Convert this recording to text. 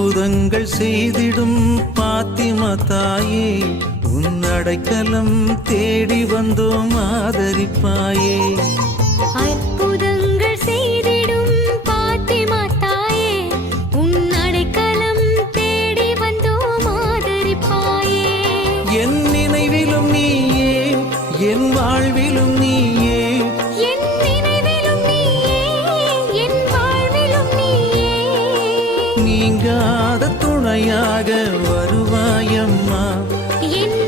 அற்புதங்கள் செய்திடும் பாத்திமா தாயே, உன் அடைக்கலம் தேடி வந்தோம் ஆதரிப்பாயே. அற்புதங்கள் செய்திடும் பாத்திமா தாயே, உன் அடைக்கலம் தேடி வந்தோம் ஆதரிப்பாயே. என் நினைவிலும் நீயே, என் வாழ்விலும் நீயே, என் நினைவிலும் நீயே, என் வாழ்விலும் நீயே. நீங்காத துணையாக வருவாயம்மா. என்